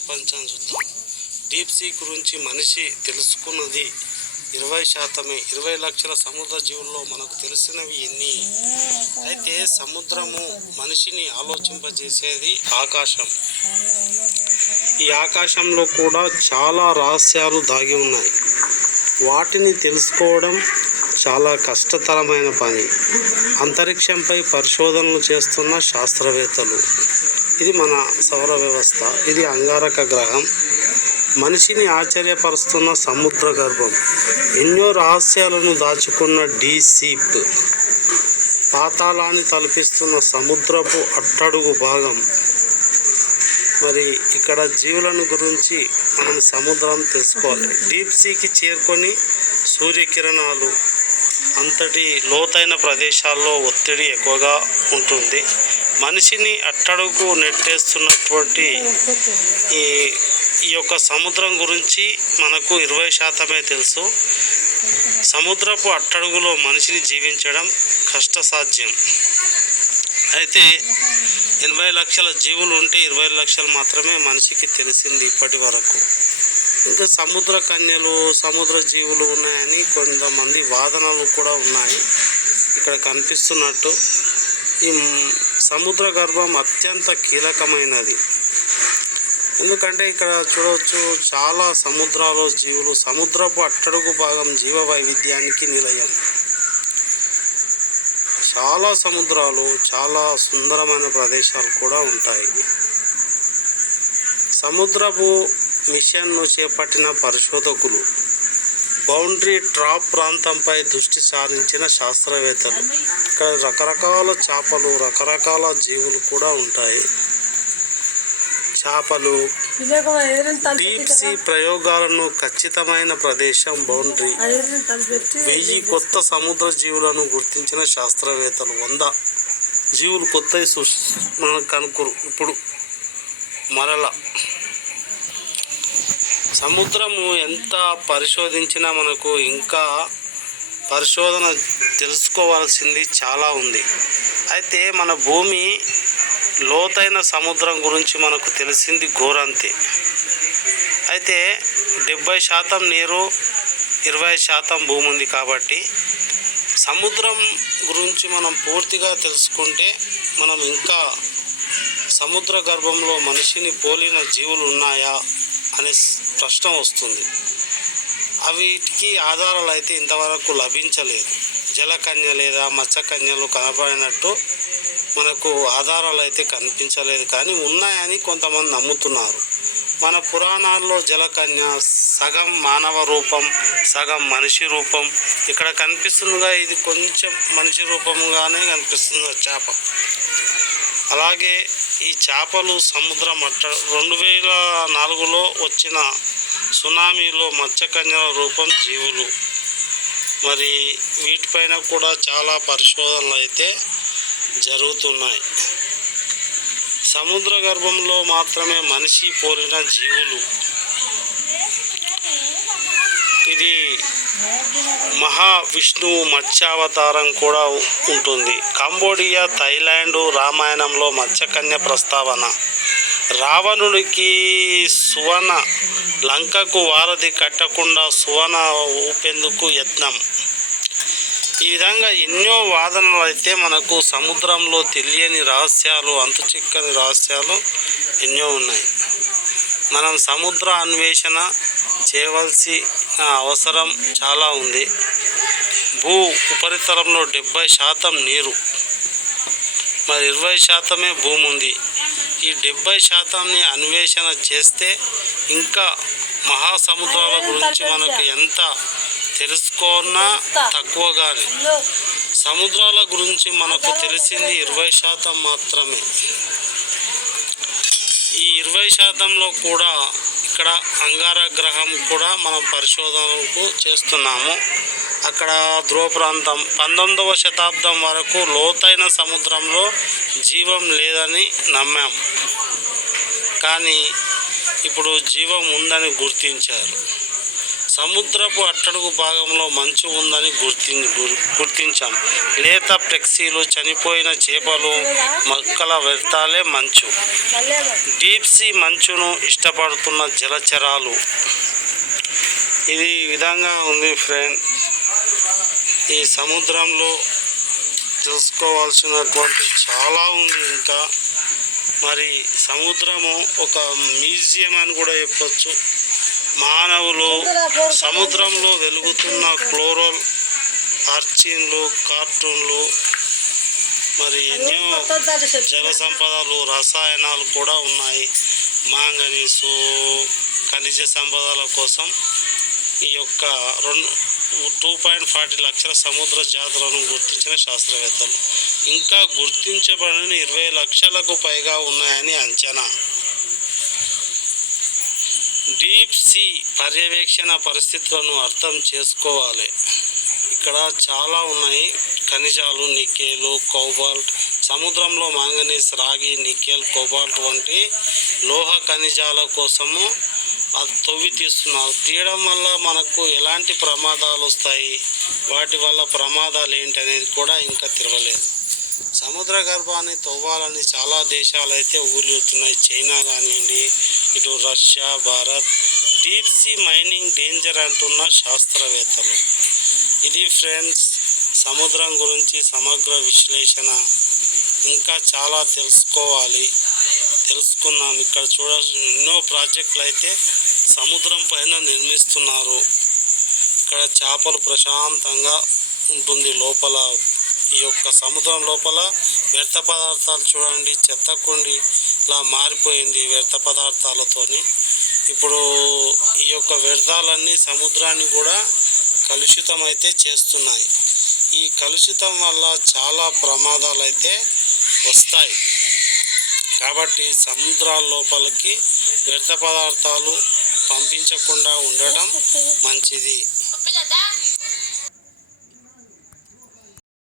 ప్రపంచం చూద్దాం. Deep sea గురించి మనిషి తెలుసుకున్నది 20%. 20 లక్షల సముద్ర జీవుల్లో మనకు తెలిసినవి ఎన్ని? అయితే సముద్రము మనిషిని ఆలోచింపజేసేది ఆకాశం. ఈ ఆకాశంలో కూడా చాలా రహస్యాలు దాగి ఉన్నాయి. వాటిని తెలుసుకోవడం చాలా కష్టతరమైన పని. అంతరిక్షంపై పరిశోధనలు చేస్తున్న శాస్త్రవేత్తలు, ఇది మన సౌర వ్యవస్థ, ఇది అంగారక గ్రహం, మనిషిని ఆశ్చర్యపరుస్తున్న సముద్ర గర్భం, ఎన్నో రహస్యాలను దాచుకున్న డీప్, పాతాళాన్ని తలపిస్తున్న సముద్రపు అట్టడుగు భాగం. మరి ఇక్కడ జీవులను గురించి మనం సముద్రం తెలుసుకోవాలి. డీప్ సీకి చేరుకొని సూర్యకిరణాలు, అంతటి లోతైన ప్రదేశాల్లో ఒత్తిడి ఎక్కువగా ఉంటుంది. మనిషిని అట్టడుగు నెట్టేస్తున్నటువంటి ఈ యొక్క సముద్రం గురించి మనకు 20% తెలుసు. సముద్రపు అట్టడుగులో మనిషిని జీవించడం కష్టసాధ్యం. అయితే 80 లక్షల జీవులు ఉంటే 20 లక్షలు మాత్రమే మనిషికి తెలిసింది ఇప్పటి వరకు. ఇంకా సముద్ర కన్యలు, సముద్ర జీవులు ఉన్నాయని కొంతమంది వాదనలు కూడా ఉన్నాయి. ఇక్కడ కనిపిస్తున్నట్టు ఈ సముద్ర గర్భం అత్యంత కీలకమైనది. ఎందుకంటే ఇక్కడ చూడవచ్చు, చాలా సముద్రాలు జీవులు. సముద్రపు అట్టడుగు భాగం జీవ వైవిధ్యానికి నిలయం. చాలా సముద్రాలు, చాలా సుందరమైన ప్రదేశాలు కూడా ఉంటాయి. సముద్రపు మిషన్ను చేపట్టిన పరిశోధకులు, బౌండరీ ట్రాప్ ప్రాంతంపై దృష్టి సారించిన శాస్త్రవేత్తలు. ఇక్కడ రకరకాల చేపలు, రకరకాల జీవులు కూడా ఉంటాయి. చేపలు, డీప్ సీ ప్రయోగాలను ఖచ్చితమైన ప్రదేశం బౌండరీ. 1000 కొత్త సముద్ర జీవులను గుర్తించిన శాస్త్రవేత్తలు. 100 జీవులు కొత్త మనకు కనుక్కురు. ఇప్పుడు మరలా సముద్రము ఎంత పరిశోధించినా మనకు ఇంకా పరిశోధన తెలుసుకోవాల్సింది చాలా ఉంది. అయితే మన భూమి లోతైన సముద్రం గురించి మనకు తెలిసింది గోరంతే. అయితే 70% నీరు, 20% భూమి ఉంది. కాబట్టి సముద్రం గురించి మనం పూర్తిగా తెలుసుకుంటే మనం ఇంకా సముద్ర గర్భంలో మనిషిని పోలిన జీవులు ఉన్నాయా అనే ప్రశ్న వస్తుంది. వీటికి ఆధారాలు అయితే ఇంతవరకు లభించలేదు. జలకన్య లేదా మత్స్యకన్యలు కనబడినట్టు మనకు ఆధారాలు అయితే కనిపించలేదు, కానీ ఉన్నాయని కొంతమంది నమ్ముతున్నారు. మన పురాణాల్లో జలకన్య సగం మానవ రూపం, సగం మనిషి రూపం. ఇక్కడ కనిపిస్తుందిగా, ఇది కొంచెం మనిషి రూపంగానే కనిపిస్తుంది చేప. అలాగే ఈ చేపలు సముద్రం 2004లో వచ్చిన సునామీలో మత్స్యకన్యల రూపం జీవులు. మరి వీటిపైన కూడా చాలా పరిశోధనలు అయితే జరుగుతున్నాయి. సముద్ర గర్భంలో మాత్రమే మనిషి పోలిన జీవులు. ఇది మహావిష్ణువు మత్స్యావతారం కూడా ఉంటుంది. కంబోడియా, థాయిలాండ్ రామాయణంలో మత్స్యకన్య ప్రస్తావన. రావణుడికి సువన లంకకు వారధి కట్టకుండా సువన ఊపేందుకు యత్నం. ఈ విధంగా ఎన్నో వాదనలు అయితే మనకు సముద్రంలో తెలియని రహస్యాలు, అంతుచిక్కని రహస్యాలు ఎన్నో ఉన్నాయి. మనం సముద్ర అన్వేషణ చేయవలసిన అవసరం చాలా ఉంది. భూ ఉపరితలంలో 70% నీరు, మరి 20% భూమి ఉంది. ఈ 70%ని అన్వేషణ చేస్తే ఇంకా మహాసముద్రాల గురించి మనకు ఎంత తెలుసుకున్నా తక్కువగానే. సముద్రాల గురించి మనకు తెలిసింది 20% మాత్రమే. ఈ 20%లో కూడా ఇక్కడ అంగారక గ్రహం కూడా మనం పరిశోధనకు చేస్తున్నాము. అక్కడ ధ్రువ ప్రాంతం 19వ శతాబ్దం వరకు లోతైన సముద్రంలో జీవం లేదని నమ్మాం, కానీ ఇప్పుడు జీవం ఉందని గుర్తించారు. సముద్రపు అట్టడుగు భాగంలో మంచు ఉందని గుర్తించాం. లేత ఫ్లెక్సీలు, చనిపోయిన చేపలు, మొక్కల వ్యర్థాలే మంచు. డీప్ సీ మంచును ఇష్టపడుతున్న జలచరాలు. ఇది ఈ విధంగా ఉంది ఫ్రెండ్. ఈ సముద్రంలో తెలుసుకోవాల్సినటువంటి చాలా ఉంది. ఇంకా మరి సముద్రము ఒక మ్యూజియం అని కూడా చెప్పొచ్చు. మానవులు సముద్రంలో వెలుగుతున్న క్లోరల్ ఆర్చిన్లు, కార్టూన్లు, మరి ఎన్నో జల సంపదలు, రసాయనాలు కూడా ఉన్నాయి. మాంగనీసు, ఖనిజ సంపదల కోసం ఈ యొక్క 2.40 లక్షల సముద్ర జాతులను గుర్తించిన శాస్త్రవేత్తలు. ఇంకా గుర్తించబడిన 20 లక్షలకు పైగా ఉన్నాయని అంచనా. డీప్ సీ పర్యవేక్షణ పరిస్థితులను అర్థం చేసుకోవాలి. ఇక్కడ చాలా ఉన్నాయి. ఖనిజాలు, నికెల్, కోబాల్ట్. సముద్రంలో మాంగనీస్, రాగి, నికెల్, కోబాల్ట్ వంటి లోహ ఖనిజాల కోసము అది తవ్వి తీస్తున్నారు. తీయడం వల్ల మనకు ఎలాంటి ప్రమాదాలు వస్తాయి, వాటి వల్ల ప్రమాదాలు ఏంటి అనేది కూడా ఇంకా తిరగలేదు. సముద్ర గర్భాన్ని తవ్వాలని చాలా దేశాలు అయితే ఊరుతున్నాయి. చైనా కానివ్వండి, ఇటు Russia, Bharat. Deep sea mining danger అంటున్న శాస్త్రవేత్తలు. ఇది ఫ్రెండ్స్ సముద్రం గురించి సమగ్ర విశ్లేషణ. ఇంకా చాలా తెలుసుకుందాం. ఇక్కడ చూడాల్సిన ఎన్నో ప్రాజెక్టులు అయితే సముద్రం పైన నిర్మిస్తున్నారు. ఇక్కడ చేపలు ప్రశాంతంగా ఉంటుంది. లోపల ఈ యొక్క సముద్రం లోపల వ్యర్థ పదార్థాలు చూడండి. చెత్తకుండి ఇలా మారిపోయింది వ్యర్థ పదార్థాలతోని. ఇప్పుడు ఈ యొక్క వ్యర్థాలన్నీ సముద్రాన్ని కూడా కలుషితం అయితే చేస్తున్నాయి. ఈ కలుషితం వల్ల చాలా ప్రమాదాలు అయితే వస్తాయి. కాబట్టి సముద్రాల లోపలికి వ్యర్థ పదార్థాలు పంపించకుండా ఉండడం మంచిది.